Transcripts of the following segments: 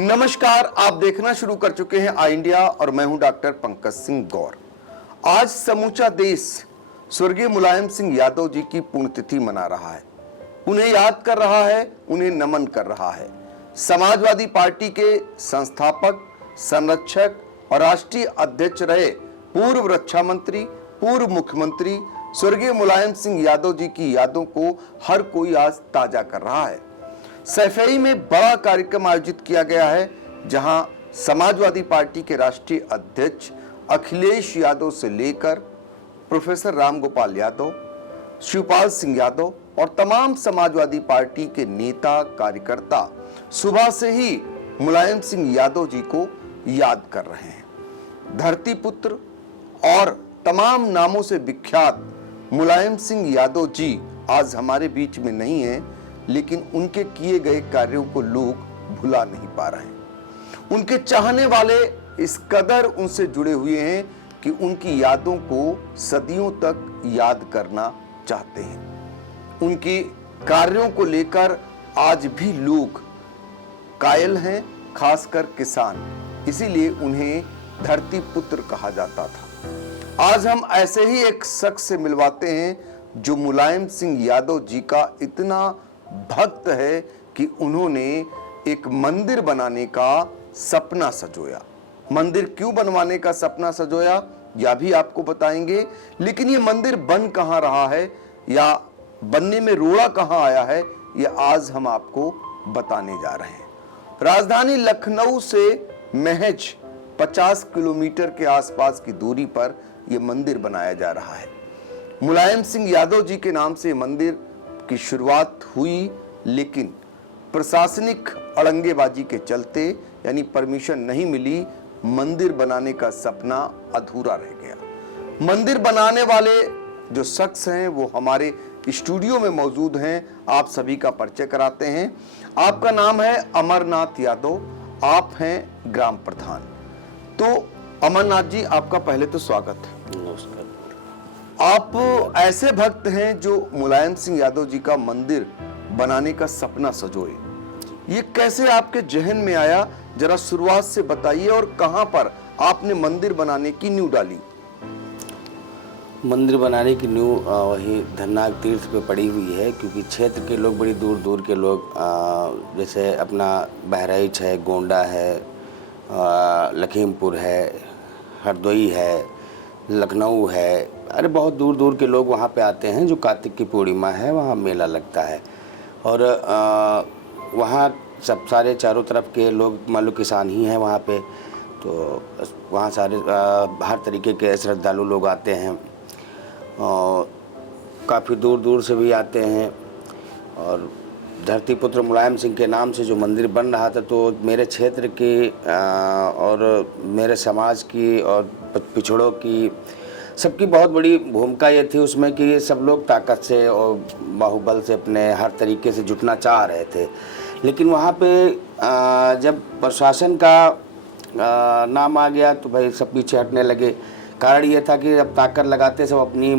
नमस्कार, आप देखना शुरू कर चुके हैं आई इंडिया और मैं हूं डॉक्टर पंकज सिंह गौर। आज समूचा देश स्वर्गीय मुलायम सिंह यादव जी की पुण्यतिथि मना रहा है, उन्हें याद कर रहा है, उन्हें नमन कर रहा है। समाजवादी पार्टी के संस्थापक, संरक्षक और राष्ट्रीय अध्यक्ष रहे पूर्व रक्षा मंत्री, पूर्व मुख्यमंत्री स्वर्गीय मुलायम सिंह यादव जी की यादों को हर कोई आज ताजा कर रहा है। सैफई में बड़ा कार्यक्रम आयोजित किया गया है, जहां समाजवादी पार्टी के राष्ट्रीय अध्यक्ष अखिलेश यादव से लेकर प्रोफेसर रामगोपाल यादव, शिवपाल सिंह यादव और तमाम समाजवादी पार्टी के नेता कार्यकर्ता सुबह से ही मुलायम सिंह यादव जी को याद कर रहे हैं। धरती पुत्र और तमाम नामों से विख्यात मुलायम सिंह यादव जी आज हमारे बीच में नहीं हैं, लेकिन उनके किए गए कार्यों को लोग भुला नहीं पा रहे हैं। उनके चाहने वाले इस कदर उनसे जुड़े हुए हैं कि उनकी यादों को सदियों तक याद करना चाहते हैं। उनके कार्यों को लेकर आज भी लोग कायल हैं, खासकर किसान, इसीलिए उन्हें धरती पुत्र कहा जाता था। आज हम ऐसे ही एक शख्स से मिलवाते हैं जो मुलायम सिंह यादव जी का इतना भक्त है कि उन्होंने एक मंदिर बनाने का सपना सजोया। मंदिर क्यों बनवाने का सपना सजोया यह भी आपको बताएंगे, लेकिन ये मंदिर बन कहां रहा है या बनने में रोड़ा कहां आया है, ये आज हम आपको बताने जा रहे हैं। राजधानी लखनऊ से महज 50 किलोमीटर के आसपास की दूरी पर यह मंदिर बनाया जा रहा है। मुलायम सिंह यादव जी के नाम से मंदिर की शुरुआत हुई, लेकिन प्रशासनिक अड़ंगेबाजी के चलते यानी परमिशन नहीं मिली, मंदिर बनाने का सपना अधूरा रह गया। मंदिर बनाने वाले जो शख्स हैं वो हमारे स्टूडियो में मौजूद हैं, आप सभी का परिचय कराते हैं। आपका नाम है अमरनाथ यादव, आप हैं ग्राम प्रधान। तो अमरनाथ जी, आपका पहले तो स्वागत है। नमस्कार। आप ऐसे भक्त हैं जो मुलायम सिंह यादव जी का मंदिर बनाने का सपना सजोए, ये कैसे आपके जहन में आया, जरा शुरुआत से बताइए, और कहां पर आपने मंदिर बनाने की नींव डाली? मंदिर बनाने की नींव वही धन्नाग तीर्थ पे पड़ी हुई है, क्योंकि क्षेत्र के लोग बड़ी दूर दूर के लोग जैसे अपना बहराइच है, गोंडा है, लखीमपुर है, हरदोई है, लखनऊ है, अरे बहुत दूर दूर के लोग वहाँ पे आते हैं। जो कार्तिक की पूर्णिमा है वहाँ मेला लगता है, और वहाँ सब सारे चारों तरफ के लोग मान लो किसान ही हैं वहाँ पे, तो वहाँ सारे हर तरीके के श्रद्धालु लोग आते हैं, और काफ़ी दूर दूर से भी आते हैं। और धरती पुत्र मुलायम सिंह के नाम से जो मंदिर बन रहा था, तो मेरे क्षेत्र की और मेरे समाज की और पिछड़ों की सबकी बहुत बड़ी भूमिका ये थी उसमें कि सब लोग ताकत से और बाहुबल से अपने हर तरीके से जुटना चाह रहे थे। लेकिन वहाँ पे जब प्रशासन का नाम आ गया तो भाई सब पीछे हटने लगे। कारण ये था कि अब ताकत लगाते सब अपनी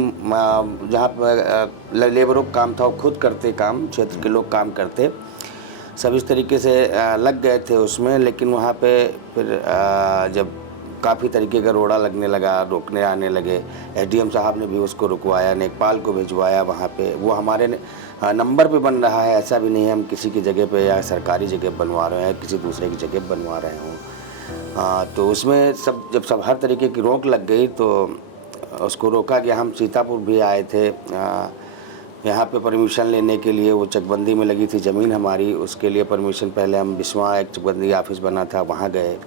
जहाँ पर लेबरों का काम था वो खुद करते काम, क्षेत्र के लोग काम करते, सब इस तरीके से लग गए थे उसमें। लेकिन वहाँ पे फिर जब काफ़ी तरीके का रोड़ा लगने लगा, रोकने आने लगे, एसडीएम साहब ने भी उसको रुकवाया, नेपाल को भिजवाया। वहाँ पे वो हमारे नंबर पे बन रहा है, ऐसा भी नहीं है हम किसी की जगह पे या सरकारी जगह बनवा रहे हैं, किसी दूसरे की जगह बनवा रहे हों। तो उसमें जब सब हर तरीके की रोक लग गई तो उसको रोका गया। हम सीतापुर भी आए थे यहाँ पे परमिशन लेने के लिए, वो चकबंदी में लगी थी ज़मीन हमारी, उसके लिए परमिशन पहले हम बिस्वा एक चकबंदी ऑफिस बना था वहाँ गए,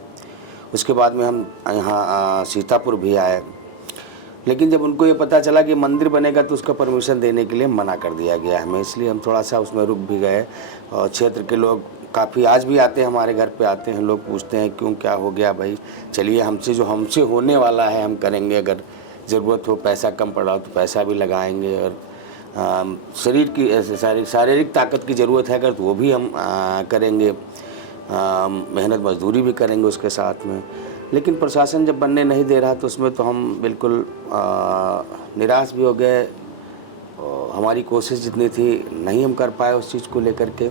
उसके बाद में हम यहाँ सीतापुर भी आए। लेकिन जब उनको ये पता चला कि मंदिर बनेगा तो उसका परमिशन देने के लिए मना कर दिया गया हमें, इसलिए हम थोड़ा सा उसमें रुक भी गए। और क्षेत्र के लोग काफ़ी आज भी आते हैं, हमारे घर पे आते हैं, लोग पूछते हैं क्यों, क्या हो गया भाई, चलिए हमसे जो हमसे होने वाला है हम करेंगे, अगर ज़रूरत हो पैसा कम पड़ा हो तो पैसा भी लगाएंगे, और शरीर की शारीरिक ताकत की ज़रूरत है अगर तो वो भी हम करेंगे, मेहनत मजदूरी भी करेंगे उसके साथ में। लेकिन प्रशासन जब बनने नहीं दे रहा तो उसमें तो हम बिल्कुल निराश भी हो गए। हमारी कोशिश जितनी थी नहीं हम कर पाए उस चीज़ को लेकर के।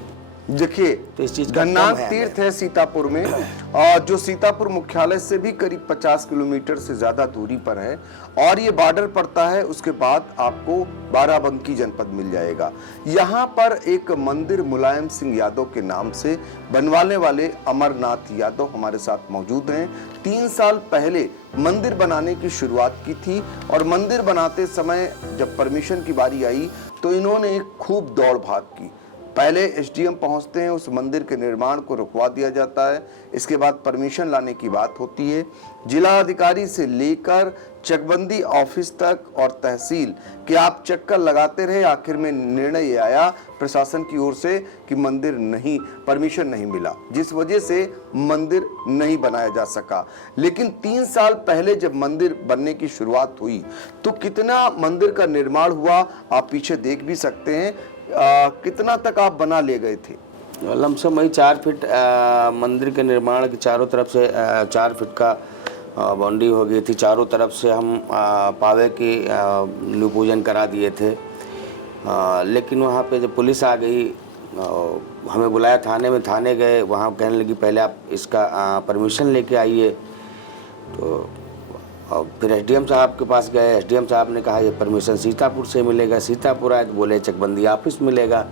देखिए, तो इस चीज का धन्नाग कम है तीर्थ है सीतापुर में, और जो सीतापुर मुख्यालय से भी करीब 50 किलोमीटर से ज्यादा दूरी पर है, और ये बॉर्डर पड़ता है। उसके बाद आपको बाराबंकी जनपद मिल जाएगा। यहाँ पर एक मंदिर मुलायम सिंह यादव के नाम से बनवाने वाले अमरनाथ यादव हमारे साथ मौजूद हैं। 3 साल पहले मंदिर बनाने की शुरुआत की थी, और मंदिर बनाते समय जब परमिशन की बारी आई तो इन्होंने एक खूब दौड़ भाग की। पहले एसडीएम पहुंचते हैं, उस मंदिर के निर्माण को रुकवा दिया जाता है। इसके बाद परमिशन लाने की बात होती है। जिला अधिकारी से लेकर चकबंदी ऑफिस तक और तहसील के आप चक्कर लगाते रहे। आखिर में निर्णय ये आया प्रशासन की ओर से कि मंदिर नहीं, परमिशन नहीं मिला, जिस वजह से मंदिर नहीं बनाया जा सका। लेकिन 3 साल पहले जब मंदिर बनने की शुरुआत हुई तो कितना मंदिर का निर्माण हुआ आप पीछे देख भी सकते हैं। कितना तक आप बना ले गए थे? लमसम वही 4 फीट मंदिर के निर्माण की चारों तरफ से 4 फीट का बाउंड्री हो गई थी। चारों तरफ से हम पावे की लू पूजन करा दिए थे। लेकिन वहाँ पे जब पुलिस आ गई, हमें बुलाया थाने में, थाने गए, वहाँ कहने लगी पहले आप इसका परमिशन लेके आइए। तो और फिर एसडीएम साहब के पास गए। एसडीएम साहब ने कहा ये परमिशन सीतापुर से मिलेगा। सीतापुर आए तो बोले चकबंदी ऑफिस मिलेगा,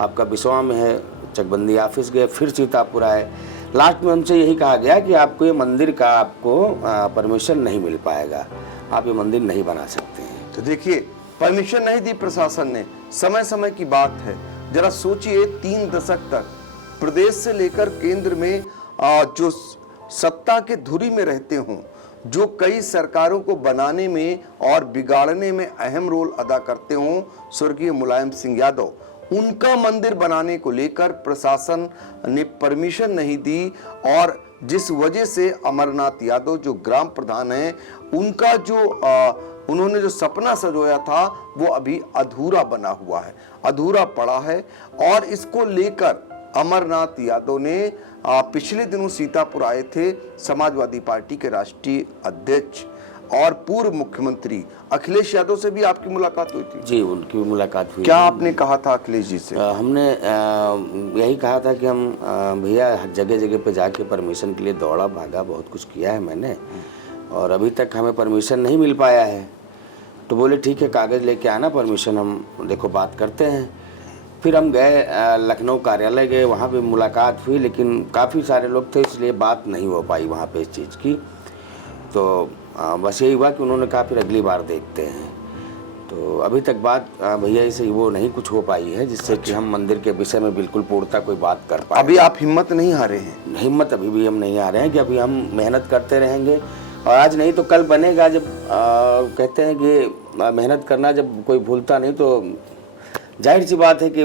आपका बिसवा में है। चकबंदी ऑफिस गए, फिर सीतापुर आए। लास्ट में हमसे यही कहा गया कि आपको ये मंदिर का आपको परमिशन नहीं मिल पाएगा, आप ये मंदिर नहीं बना सकते हैं। तो देखिए, परमिशन नहीं दी प्रशासन ने। समय समय की बात है, जरा सोचिए 3 दशक तक प्रदेश से लेकर केंद्र में जो सत्ता के धुरी में रहते हों, जो कई सरकारों को बनाने में और बिगाड़ने में अहम रोल अदा करते हों, स्वर्गीय मुलायम सिंह यादव, उनका मंदिर बनाने को लेकर प्रशासन ने परमिशन नहीं दी। और जिस वजह से अमरनाथ यादव जो ग्राम प्रधान हैं, उनका जो उन्होंने जो सपना सजोया था वो अभी अधूरा बना हुआ है, अधूरा पड़ा है। और इसको लेकर अमरनाथ यादव ने पिछले दिनों सीतापुर आए थे। समाजवादी पार्टी के राष्ट्रीय अध्यक्ष और पूर्व मुख्यमंत्री अखिलेश यादव से भी आपकी मुलाकात हुई थी? जी, उनकी मुलाकात हुई। क्या आपने कहा था अखिलेश जी से? हमने यही कहा था कि हम भैया जगह जगह पे जाके परमिशन के लिए दौड़ा भागा, बहुत कुछ किया है मैंने, और अभी तक हमें परमिशन नहीं मिल पाया है। तो बोले ठीक है, कागज़ लेके आना, परमिशन हम देखो बात करते हैं। फिर हम गए लखनऊ कार्यालय गए, वहाँ पे मुलाकात हुई, लेकिन काफ़ी सारे लोग थे इसलिए बात नहीं हो पाई वहाँ पे इस चीज़ की। तो बस यही हुआ कि उन्होंने कहा फिर अगली बार देखते हैं। तो अभी तक बात भैया से वो नहीं कुछ हो पाई है जिससे कि हम मंदिर के विषय में बिल्कुल पूर्णतः कोई बात कर पाए। अभी आप हिम्मत नहीं हारे हैं? हिम्मत अभी भी हम नहीं हारे हैं कि अभी हम मेहनत करते रहेंगे, और आज नहीं तो कल बनेगा। जब कहते हैं कि मेहनत करना जब कोई भूलता नहीं, तो जाहिर सी बात है कि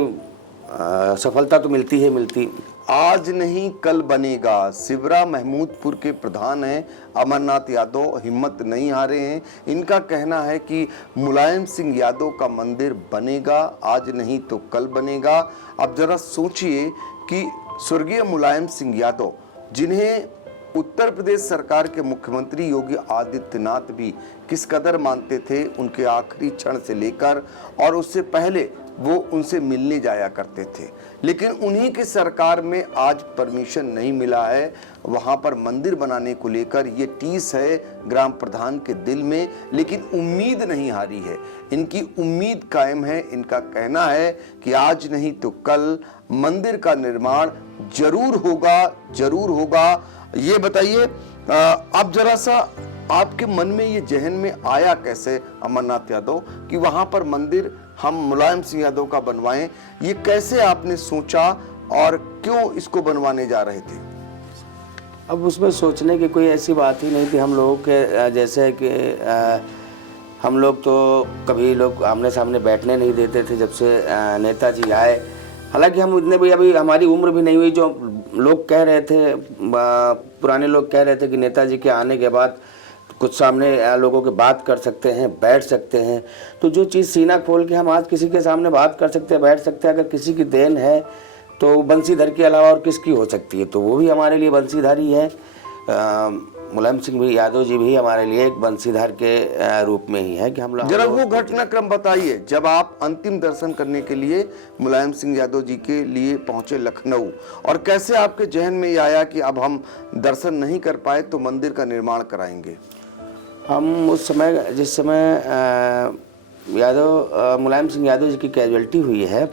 सफलता तो मिलती है, मिलती। आज नहीं कल बनेगा। सिवरा महमूदपुर के प्रधान हैं अमरनाथ यादव, हिम्मत नहीं हारे हैं। इनका कहना है कि मुलायम सिंह यादव का मंदिर बनेगा, आज नहीं तो कल बनेगा। अब जरा सोचिए कि स्वर्गीय मुलायम सिंह यादव, जिन्हें उत्तर प्रदेश सरकार के मुख्यमंत्री योगी आदित्यनाथ भी किस कदर मानते थे, उनके आखिरी क्षण से लेकर, और उससे पहले वो उनसे मिलने जाया करते थे। लेकिन उन्हीं की सरकार में आज परमिशन नहीं मिला है। वहाँ पर मंदिर बनाने को लेकर ये टीस है ग्राम प्रधान के दिल में, लेकिन उम्मीद नहीं हारी है। इनकी उम्मीद कायम है। इनका कहना है कि आज नहीं तो कल मंदिर का निर्माण जरूर होगा, जरूर होगा। ये बताइए, अब जरा सा आपके मन में ये जहन में आया कैसे अमरनाथ यादव कि वहाँ पर मंदिर हम मुलायम सिंह यादव का बनवाएं? ये कैसे आपने सोचा और क्यों इसको बनवाने जा रहे थे? अब उसमें सोचने की कोई ऐसी बात ही नहीं थी। हम लोगों के जैसे कि हम लोग तो कभी लोग आमने सामने बैठने नहीं देते थे जब से नेताजी आए। हालांकि हम इतने भी, अभी हमारी उम्र भी नहीं हुई। जो लोग कह रहे थे, पुराने लोग कह रहे थे कि नेताजी के आने के बाद कुछ सामने लोगों के बात कर सकते हैं, बैठ सकते हैं। तो जो चीज़ सीना खोल के हम आज किसी के सामने बात कर सकते हैं, बैठ सकते हैं, अगर किसी की देन है तो बंसीधर के अलावा और किसकी हो सकती है, तो वो भी हमारे लिए बंसीधर ही है। मुलायम सिंह यादव जी भी हमारे लिए एक बंशीधर के रूप में ही है कि हम लोग जरा वो घटनाक्रम बताइए जब आप अंतिम दर्शन करने के लिए मुलायम सिंह यादव जी के लिए पहुंचे लखनऊ, और कैसे आपके जहन में ये आया कि अब हम दर्शन नहीं कर पाए तो मंदिर का निर्माण कराएंगे। हम उस समय जिस समय मुलायम सिंह यादव जी की कैजुअलिटी हुई है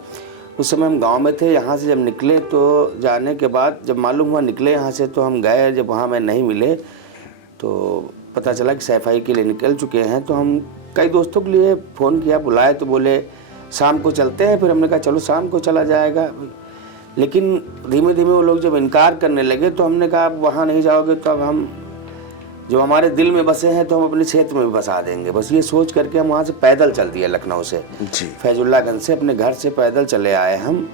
उस समय हम गांव में थे। यहाँ से जब निकले तो जाने के बाद जब मालूम हुआ निकले यहाँ से तो हम गए, जब वहाँ में नहीं मिले तो पता चला कि सफाई के लिए निकल चुके हैं। तो हम कई दोस्तों के लिए फ़ोन किया, बुलाए तो बोले शाम को चलते हैं। फिर हमने कहा चलो शाम को चला जाएगा, लेकिन धीमे धीमे वो लोग जब इनकार करने लगे तो हमने कहा अब वहाँ नहीं जाओगे तो अब हम जो हमारे दिल में बसे हैं तो हम अपने क्षेत्र में भी बसा देंगे। बस ये सोच करके हम वहाँ से पैदल चल दिए, लखनऊ से जी फैजुल्लागंज से अपने घर से पैदल चले आए। हम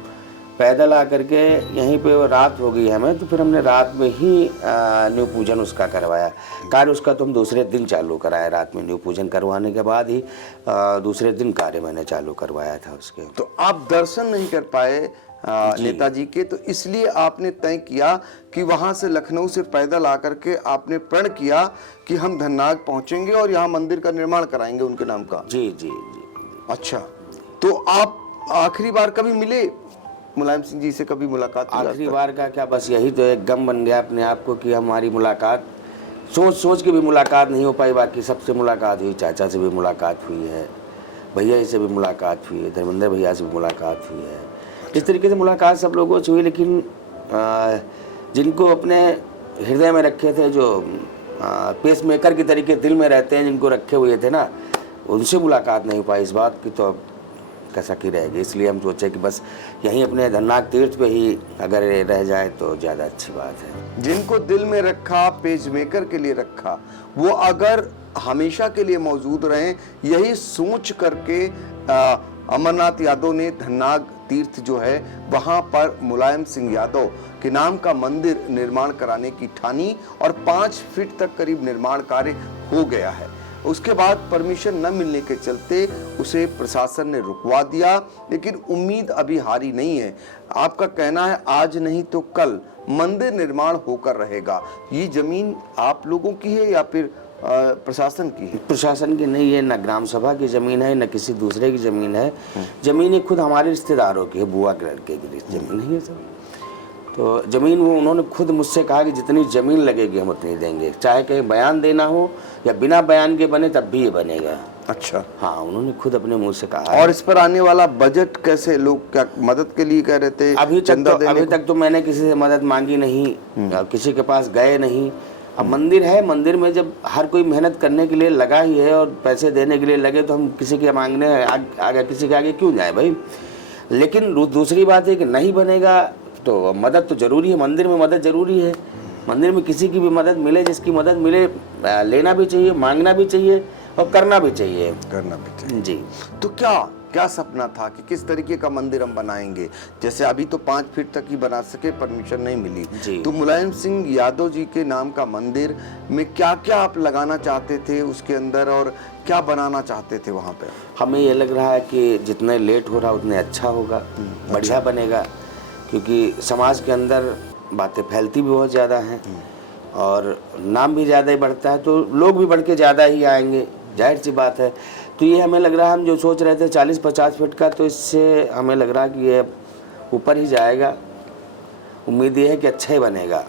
पैदल आकर के यहीं पे रात हो गई हमें, तो फिर हमने रात में ही न्यू पूजन उसका करवाया। कार्य उसका तो हम दूसरे दिन चालू कराया, रात में न्यू पूजन करवाने के बाद ही दूसरे दिन कार्य मैंने चालू करवाया था उसके। तो आप दर्शन नहीं कर पाए नेताजी के, तो इसलिए आपने तय किया कि वहां से लखनऊ से पैदल आकर के आपने प्रण किया कि हम धननाग पहुंचेंगे और यहाँ मंदिर का निर्माण कराएंगे उनके नाम का। जी जी जी। अच्छा, तो आप आखिरी बार कभी मिले मुलायम सिंह जी से, कभी मुलाकात हुई? आखिरी बार का क्या, बस यही तो एक गम बन गया अपने आप को कि हमारी मुलाकात सोच सोच के भी मुलाकात नहीं हो पाई। बाकी सबसे मुलाकात हुई, चाचा से भी मुलाकात हुई है, भैया से भी मुलाकात हुई है, धर्मेंद्र भैया से भी मुलाकात हुई है। इस तरीके से मुलाकात सब लोगों से हुई, लेकिन जिनको अपने हृदय में रखे थे, जो पेस मेकर की तरीके दिल में रहते हैं, जिनको रखे हुए थे ना, उनसे मुलाकात नहीं हो पाई। इस बात की तो कैसा की रहेगी, इसलिए हम सोचे कि बस यहीं अपने धननाग तीर्थ पे ही अगर रह जाए तो ज़्यादा अच्छी बात है। जिनको दिल में रखा, पेज मेकर के लिए रखा, वो अगर हमेशा के लिए मौजूद रहें, यही सोच करके अमरनाथ यादव ने धननाग तीर्थ जो है वहां पर मुलायम सिंह यादव के नाम का मंदिर निर्माण कराने की ठानी, और 5 फीट तक करीब निर्माण कार्य हो गया है। उसके बाद परमिशन न मिलने के चलते उसे प्रशासन ने रुकवा दिया, लेकिन उम्मीद अभी हारी नहीं है। आपका कहना है आज नहीं तो कल मंदिर निर्माण होकर रहेगा। ये जमीन आप लोगों की है या फिर प्रशासन की है? प्रशासन की नहीं है, न ग्राम सभा की जमीन है, न किसी दूसरे की जमीन है। जमीन ये खुद हमारे रिश्तेदारों की है, बुआ के लड़के की जमीन है ये सब। तो जमीन वो उन्होंने खुद मुझसे कहा कि जितनी जमीन लगेगी हम उतनी देंगे, चाहे कहीं बयान देना हो या बिना बयान के बने तब भी ये बनेगा। अच्छा, हाँ, उन्होंने खुद अपने मुंह से कहा। और इस पर आने वाला बजट कैसे, लोग क्या मदद के लिए कह रहे थे? अभी तक तो मैंने किसी से मदद मांगी नहीं, किसी के पास गए नहीं। अब मंदिर है, मंदिर में जब हर कोई मेहनत करने के लिए लगा ही है और पैसे देने के लिए लगे, तो हम किसी के मांगने आगे किसी के आगे क्यों जाए भाई। लेकिन दूसरी बात है कि नहीं बनेगा तो मदद तो जरूरी है, मंदिर में मदद जरूरी है। मंदिर में किसी की भी मदद मिले, जिसकी मदद मिले, लेना भी चाहिए, मांगना भी चाहिए और करना भी चाहिए। जी। तो क्या सपना था कि किस तरीके का मंदिर हम बनाएंगे? जैसे अभी तो 5 फीट तक ही बना सके, परमिशन नहीं मिली, तो मुलायम सिंह यादव जी के नाम का मंदिर में क्या क्या आप लगाना चाहते थे उसके अंदर, और क्या बनाना चाहते थे वहाँ पे? हमें ये लग रहा है कि जितने लेट हो रहा उतने अच्छा होगा, बढ़िया बनेगा, क्योंकि समाज के अंदर बातें फैलती भी बहुत ज़्यादा हैं और नाम भी ज़्यादा ही बढ़ता है, तो लोग भी बढ़ के ज़्यादा ही आएंगे, जाहिर सी बात है। तो ये हमें लग रहा है, हम जो सोच रहे थे 40-50 फीट का, तो इससे हमें लग रहा है कि ये ऊपर ही जाएगा। उम्मीद ये है कि अच्छा ही बनेगा।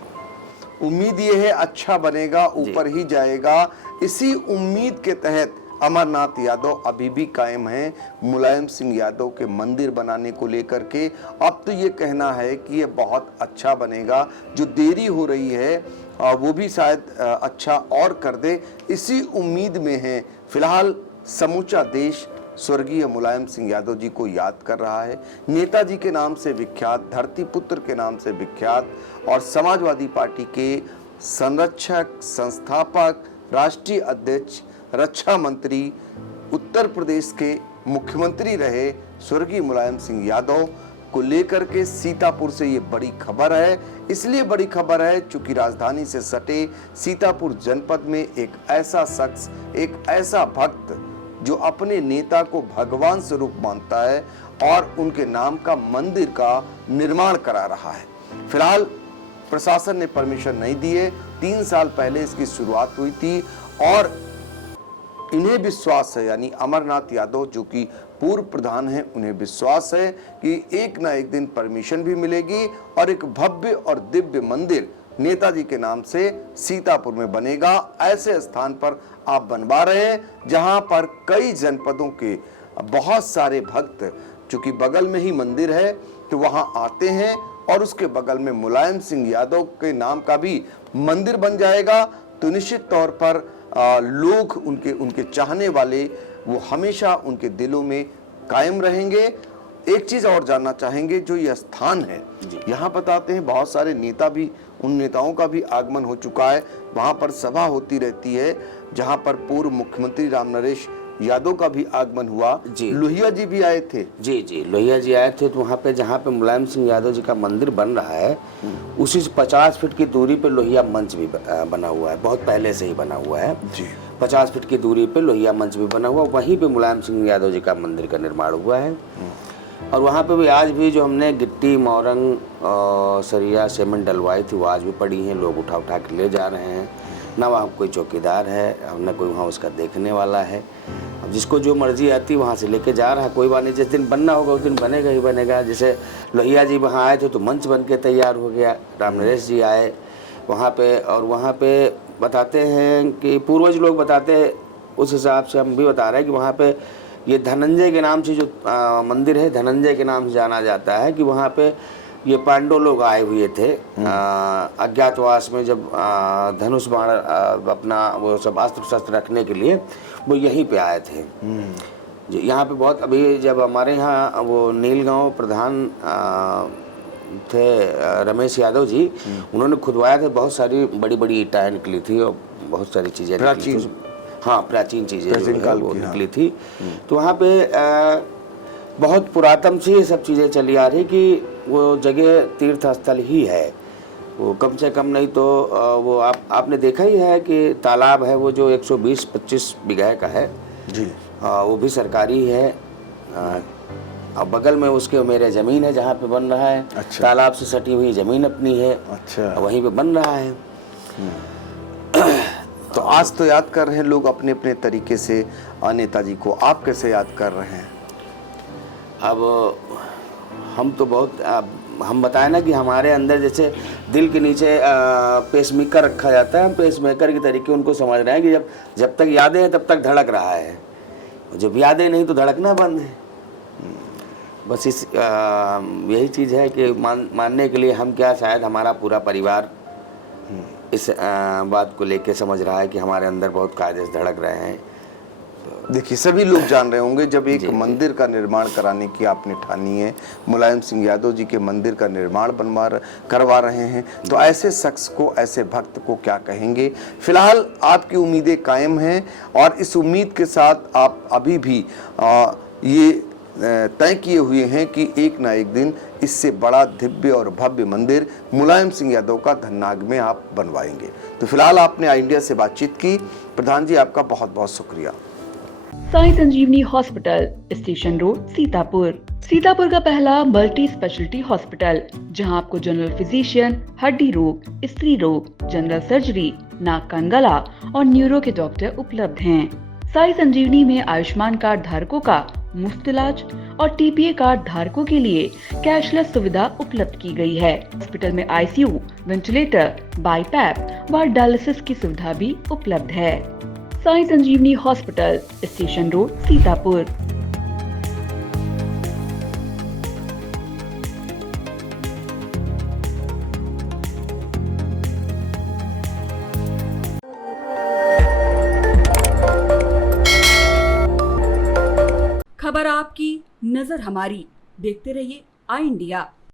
उम्मीद ये है अच्छा बनेगा, ऊपर ही जाएगा। इसी उम्मीद के तहत अमरनाथ यादव अभी भी कायम हैं मुलायम सिंह यादव के मंदिर बनाने को लेकर के। अब तो ये कहना है कि ये बहुत अच्छा बनेगा, जो देरी हो रही है वो भी शायद अच्छा और कर दे, इसी उम्मीद में है। फिलहाल समूचा देश स्वर्गीय मुलायम सिंह यादव जी को याद कर रहा है। नेताजी के नाम से विख्यात, धरती पुत्र के नाम से विख्यात, और समाजवादी पार्टी के संरक्षक, संस्थापक, राष्ट्रीय अध्यक्ष, रक्षा मंत्री, उत्तर प्रदेश के मुख्यमंत्री रहे स्वर्गीय मुलायम सिंह यादव को लेकर के सीतापुर से ये बड़ी खबर है। इसलिए बड़ी खबर है चूंकि राजधानी से सटे सीतापुर जनपद में एक ऐसा शख्स, एक ऐसा भक्त जो अपने नेता को भगवान स्वरूप मानता है और उनके नाम का मंदिर का निर्माण करा रहा है। फिलहाल प्रशासन ने परमिशन नहीं दी है। 3 साल पहले इसकी शुरुआत हुई थी और इन्हें विश्वास है, यानी अमरनाथ यादव जो कि पूर्व प्रधान हैं, उन्हें विश्वास है कि एक ना एक दिन परमिशन भी मिलेगी और एक भव्य और दिव्य मंदिर नेताजी के नाम से सीतापुर में बनेगा। ऐसे स्थान पर आप बनवा रहे हैं जहां पर कई जनपदों के बहुत सारे भक्त, चूंकि बगल में ही मंदिर है तो वहां आते हैं और उसके बगल में मुलायम सिंह यादव के नाम का भी मंदिर बन जाएगा। तो निश्चित तौर पर लोग उनके चाहने वाले वो हमेशा उनके दिलों में कायम रहेंगे। एक चीज और जानना चाहेंगे, जो ये स्थान है यहाँ बताते हैं बहुत सारे नेता भी, उन नेताओं का भी आगमन हो चुका है, वहां पर सभा होती रहती है जहां पर पूर्व मुख्यमंत्री रामनरेश यादव का भी आगमन हुआ। जी, लोहिया जी भी आए थे। जी लोहिया जी आए थे। तो वहाँ पे जहाँ पे मुलायम सिंह यादव जी का मंदिर बन रहा है उसी से 50 फीट की दूरी पे लोहिया मंच भी बना हुआ है, बहुत पहले से ही बना हुआ है जी। 50 फीट की दूरी पे लोहिया मंच भी बना हुआ, वहीं पे मुलायम सिंह यादव जी का मंदिर का निर्माण हुआ है। और वहाँ पे भी आज भी जो हमने गिट्टी, मोरंग, सरिया, सीमेंट डलवाई थी वो आज भी पड़ी हैं, लोग उठा उठा के ले जा रहे हैं। ना वहाँ कोई चौकीदार है और ना कोई वहाँ उसका देखने वाला है। अब जिसको जो मर्जी आती वहाँ से लेके जा रहा है, कोई बात नहीं। जिस दिन बनना होगा उस दिन बनेगा ही बनेगा। जैसे लोहिया जी वहाँ आए थे तो मंच बन के तैयार हो गया, रामनरेश जी आए वहाँ पे, और वहाँ पे बताते हैं कि पूर्वज लोग बताते हैं, उस हिसाब से हम भी बता रहे हैं कि वहाँ पे ये धनंजय के नाम से जो मंदिर है, धनंजय के नाम से जाना जाता है कि वहाँ पे ये पांडव लोग आए हुए थे अज्ञातवास में, जब धनुष बाण अपना वो सब अस्त्र शस्त्र रखने के लिए वो यहीं पे आए थे। यहाँ पे बहुत, अभी जब हमारे यहाँ वो नीलगांव प्रधान थे रमेश यादव जी, उन्होंने खुदवाया था, बहुत सारी बड़ी बड़ी ईंटें निकली थी और बहुत सारी चीज़ें निकली थी। हाँ, प्राचीन चीज़ें वो निकली थी। तो वहाँ पे बहुत पुरातन से ये सब चीज़ें चली आ रही कि वो जगह तीर्थ स्थल ही है। वो कम से कम नहीं तो वो आपने देखा ही है कि तालाब है वो जो 120-25 बीघा का है जी, वो भी सरकारी है। अब बगल में उसके मेरे ज़मीन है जहाँ पे बन रहा है। अच्छा। तालाब से सटी हुई ज़मीन अपनी है। अच्छा। वहीं पे बन रहा है। तो आज तो याद कर रहे हैं लोग अपने अपने तरीके से नेताजी को, आप कैसे याद कर रहे हैं? अब हम तो बहुत हम बताएं ना कि हमारे अंदर जैसे दिल के नीचे पेसमेकर रखा जाता है, हम पेसमेकर के तरीके उनको समझ रहे हैं कि जब तक यादें हैं तब तक धड़क रहा है, जब यादें नहीं तो धड़कना बंद है। बस इस यही चीज़ है कि मानने के लिए हम क्या, शायद हमारा पूरा परिवार इस बात को लेके समझ रहा है कि हमारे अंदर बहुत कायदे से धड़क रहे हैं। देखिए, सभी लोग जान रहे होंगे जब एक मंदिर का निर्माण कराने की आपने ठानी है, मुलायम सिंह यादव जी के मंदिर का निर्माण करवा रहे हैं, तो ऐसे शख्स को, ऐसे भक्त को क्या कहेंगे? फिलहाल आपकी उम्मीदें कायम हैं और इस उम्मीद के साथ आप अभी भी ये तय किए हुए हैं कि एक ना एक दिन इससे बड़ा दिव्य और भव्य मंदिर मुलायम सिंह यादव का धननाग में आप बनवाएंगे। तो फिलहाल आपने आई इंडिया से बातचीत की। प्रधान जी, आपका बहुत बहुत शुक्रिया। साई संजीवनी हॉस्पिटल, स्टेशन रोड, सीतापुर का पहला मल्टी स्पेशलिटी हॉस्पिटल, जहां आपको जनरल फिजिशियन, हड्डी रोग, स्त्री रोग, जनरल सर्जरी, नाक कान गला और न्यूरो के डॉक्टर उपलब्ध हैं। साई संजीवनी में आयुष्मान कार्ड धारकों का मुफ्त इलाज और टीपीए कार्ड धारकों के लिए कैशलेस सुविधा उपलब्ध की गई है। हॉस्पिटल में आईसीयू, वेंटिलेटर, बाईपैप व डायलिसिस की सुविधा भी उपलब्ध है। साई संजीवनी हॉस्पिटल, स्टेशन रोड, सीतापुर। खबर आपकी, नजर हमारी। देखते रहिए आई इंडिया।